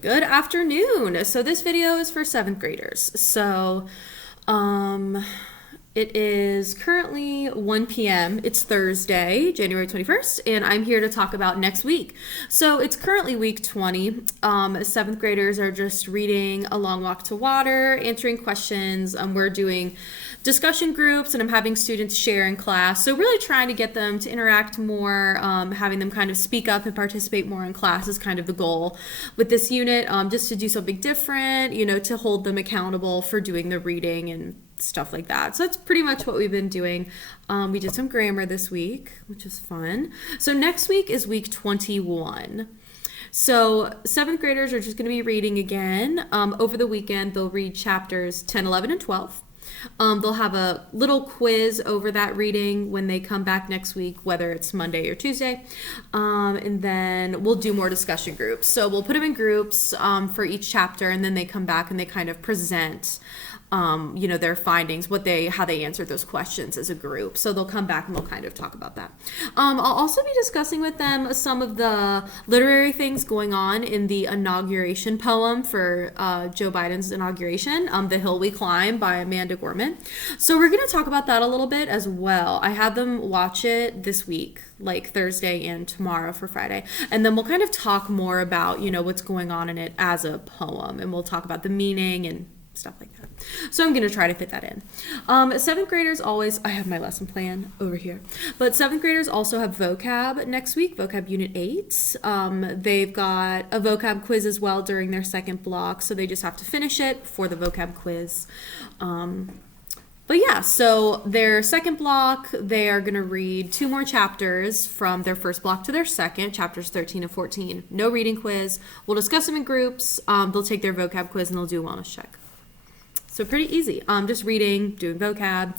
Good afternoon. So this video is for seventh graders. Um, it is currently 1 p.m. It's Thursday, January 21st, and I'm here to talk about next week. So it's currently week 20. Seventh graders are just reading A Long Walk to Water, answering questions. We're doing discussion groups, and I'm having students share in class. So really trying to get them to interact more, having them kind of speak up and participate more in class is kind of the goal with this unit, just to do something different, to hold them accountable for doing the reading and stuff like that. So that's pretty much what we've been doing. We did some grammar this week, which is fun. So next week is week 21. So seventh graders are just going to be reading again. Over the weekend, they'll read chapters 10, 11, and 12. They'll have a little quiz over that reading when they come back next week, whether it's Monday or Tuesday. And then we'll do more discussion groups. So we'll put them in groups for each chapter, and then they come back and they kind of present their findings, how they answered those questions as a group. So they'll come back and they'll kind of talk about that. I'll also be discussing with them some of the literary things going on in the inauguration poem for Joe Biden's inauguration, The Hill We Climb by Amanda Gorman. So we're going to talk about that a little bit as well. I had them watch it this week, like Thursday and tomorrow for Friday. And then we'll kind of talk more about, what's going on in it as a poem. And we'll talk about the meaning and stuff like that. So I'm going to try to fit that in. Seventh graders I have my lesson plan over here, but seventh graders also have vocab next week, vocab unit 8. They've got a vocab quiz as well during their second block, so they just have to finish it for the vocab quiz. So their second block, they are going to read 2 more chapters from their first block to their second, chapters 13 and 14. No reading quiz. We'll discuss them in groups. They'll take their vocab quiz and they'll do a wellness check. So pretty easy. Just reading, doing vocab.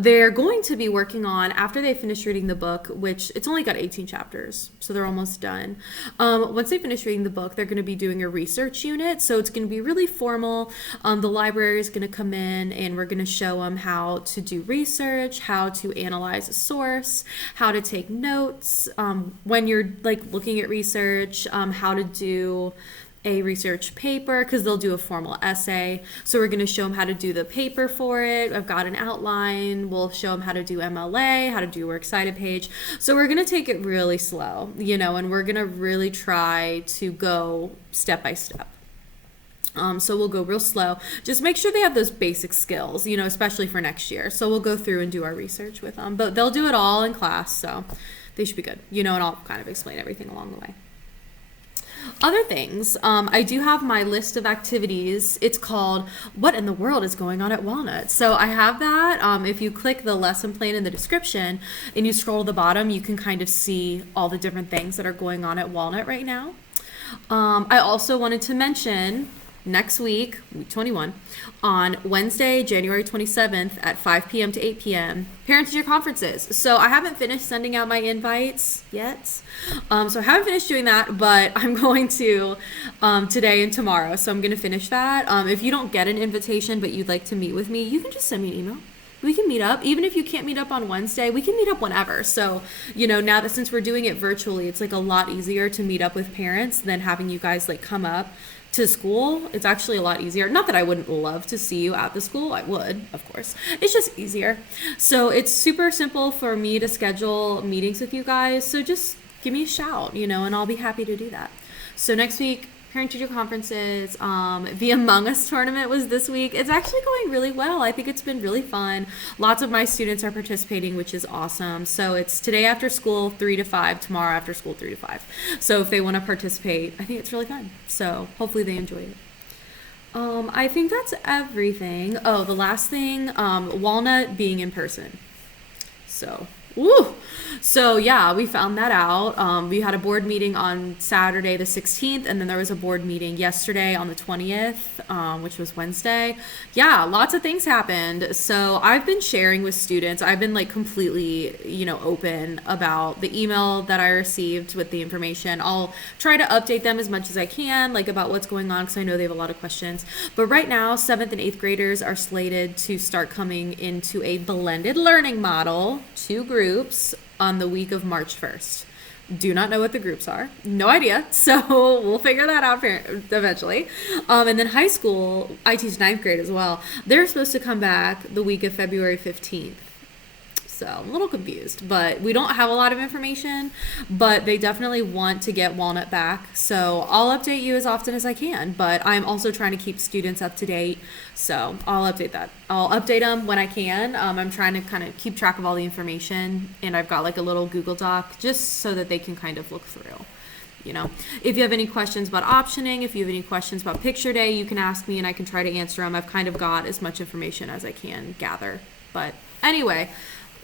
They're going to be working on, after they finish reading the book, which it's only got 18 chapters, so they're almost done. Once they finish reading the book, they're going to be doing a research unit. So it's going to be really formal. The library is going to come in and we're going to show them how to do research, how to analyze a source, how to take notes when you're looking at research, how to do a research paper, because they'll do a formal essay. So we're going to show them how to do the paper for it. I've got an outline. We'll show them how to do MLA, how to do a works cited page. So we're going to take it really slow, and we're going to really try to go step by step. So we'll go real slow. Just make sure they have those basic skills, especially for next year. So we'll go through and do our research with them, but they'll do it all in class. So they should be good, and I'll kind of explain everything along the way. Other things, I do have my list of activities. It's called What in the World is Going On at Walnut? So I have that. If you click the lesson plan in the description and you scroll to the bottom, you can kind of see all the different things that are going on at Walnut right now. I also wanted to mention next week, week 21, on Wednesday, January 27th at 5 p.m. to 8 p.m., parent-teacher conferences. So I haven't finished sending out my invites yet. So I haven't finished doing that, but I'm going to today and tomorrow. So I'm going to finish that. If you don't get an invitation, but you'd like to meet with me, you can just send me an email. We can meet up. Even if you can't meet up on Wednesday, we can meet up whenever. So, now that since we're doing it virtually, it's a lot easier to meet up with parents than having you guys come up to school. It's actually a lot easier. Not that I wouldn't love to see you at the school. I would, of course. It's just easier. So it's super simple for me to schedule meetings with you guys. So just give me a shout, and I'll be happy to do that. So next week, parent-teacher conferences. The Among Us tournament was this week. It's actually going really well. I think it's been really fun. Lots of my students are participating, which is awesome. So it's today after school 3 to 5, tomorrow after school 3 to 5. So if they want to participate, I think it's really fun. So hopefully they enjoy it. I think that's everything. Oh, the last thing, Walnut being in person. So, woo! So yeah, we found that out. We had a board meeting on Saturday the 16th, and then there was a board meeting yesterday on the 20th, which was Wednesday. Yeah, lots of things happened. So I've been sharing with students. I've been completely, open about the email that I received with the information. I'll try to update them as much as I can, about what's going on, because I know they have a lot of questions. But right now, 7th and 8th graders are slated to start coming into a blended learning model, 2 groups, on the week of March 1st. Do not know what the groups are. No idea. So we'll figure that out eventually. And then high school, I teach ninth grade as well. They're supposed to come back the week of February 15th. So I'm a little confused, but we don't have a lot of information, but they definitely want to get Walnut back. So I'll update you as often as I can, but I'm also trying to keep students up to date. So I'll update that. I'll update them when I can. I'm trying to kind of keep track of all the information, and I've got like a little Google Doc just so that they can kind of look through. You know, if you have any questions about optioning, if you have any questions about picture day, you can ask me and I can try to answer them. I've kind of got as much information as I can gather. But anyway,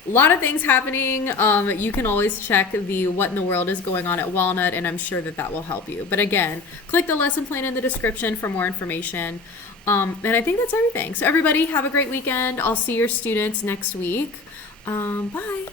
a lot of things happening. You can always check the what in the world is going on at Walnut, and I'm sure that that will help you. But again, click the lesson plan in the description for more information. And I think that's everything. So everybody have a great weekend. I'll see your students next week. Bye.